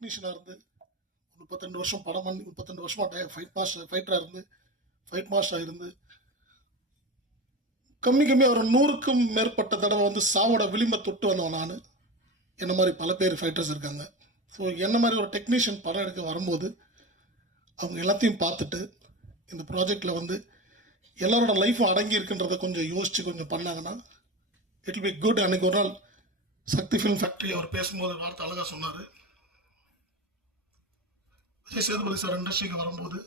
டெக்னீஷியனாக இருந்து முப்பத்தெண்டு வருஷம் படம் பண்ணி முப்பத்தெண்டு வருஷமாக ஃபைட் மாஸ்டர் ஃபைட்டராக இருந்து ஃபைட் மாஸ்டராக இருந்து கம்மி கம்மியாக ஒரு நூறுக்கும் மேற்பட்ட தடவை வந்து சாவோட விளிம்பை தொட்டு வந்தவன் நான். என்ன மாதிரி பல பேர் ஃபைட்டர்ஸ் இருக்காங்க. ஸோ என்ன மாதிரி ஒரு டெக்னீஷியன் படம் எடுக்க வரும்போது அவங்க எல்லாத்தையும் பார்த்துட்டு இந்த ப்ராஜெக்டில் வந்து எல்லாரோட லைஃப்பும் அடங்கி இருக்குன்றதை கொஞ்சம் யோசித்து கொஞ்சம் பண்ணாங்கன்னா இட் பி குட் அன்னைக்கு ஒரு நாள் சக்தி ஃபிலிம் ஃபேக்ட்ரி அவர் பேசும்போது வார்த்தை அழகாக சொன்னார். விஜய் சேதுபதி சார் இண்டஸ்ட்ரிக்கு வரும்போது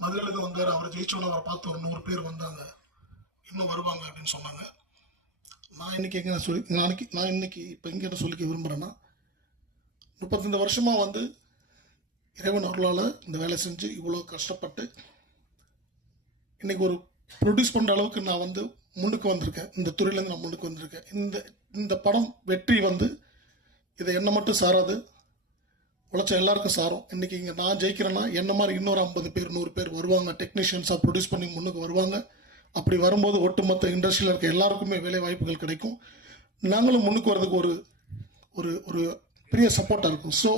மதுரையிலேருந்து வந்தார். அவரை ஜெயிச்சோன்னு அவரை பார்த்து ஒரு நூறு பேர் வந்தாங்க. இன்னும் வருவாங்க அப்படின்னு சொன்னாங்க. நான் இன்னைக்கு எங்கே சொல்லி நாளைக்கு நான் இன்னைக்கு இப்போ எங்கே என்ன சொல்லிக்க விரும்புகிறேன்னா முப்பத்தஞ்சு வருஷமாக வந்து இறைவன் அருளால் இந்த வேலை செஞ்சு இவ்வளோ கஷ்டப்பட்டு இன்னைக்கு ஒரு ப்ரொடியூஸ் பண்ணுற அளவுக்கு நான் வந்து முன்னுக்கு வந்திருக்கேன். இந்த துறையிலேருந்து நான் முன்னுக்கு வந்திருக்கேன். இந்த இந்த படம் வெற்றி வந்து இதை என்ன மட்டும் சாராது உழைச்ச எல்லாருக்கும் சாரும். இன்னைக்கு இங்கே நான் ஜெயிக்கிறேன்னா என்ன மாதிரி இன்னொரு ஐம்பது பேர் நூறு பேர் வருவாங்க டெக்னீஷியன்ஸாக ப்ரொடியூஸ் பண்ணி முன்னுக்கு வருவாங்க. அப்படி வரும்போது ஒட்டுமொத்த இண்டஸ்ட்ரியில் இருக்க எல்லாருக்குமே வேலை வாய்ப்புகள் கிடைக்கும். நாங்களும் முன்னுக்கு வரதுக்கு ஒரு ஒரு ஒரு பெரிய சப்போர்ட்டாக இருக்கும். So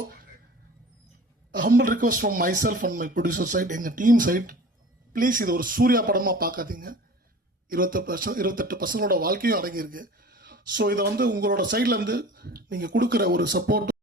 humble request from my self and my producer side எங்கள் டீம் சைட் ப்ளீஸ் இது ஒரு சூர்யா படமாக பார்க்காதீங்க. இருபத்தெட்டு பர்சன்ட் இருபத்தெட்டு பசங்களோட வாழ்க்கையும் அடங்கியிருக்கு. ஸோ இதை வந்து உங்களோட சைட்லேருந்து நீங்கள் கொடுக்குற ஒரு சப்போர்ட்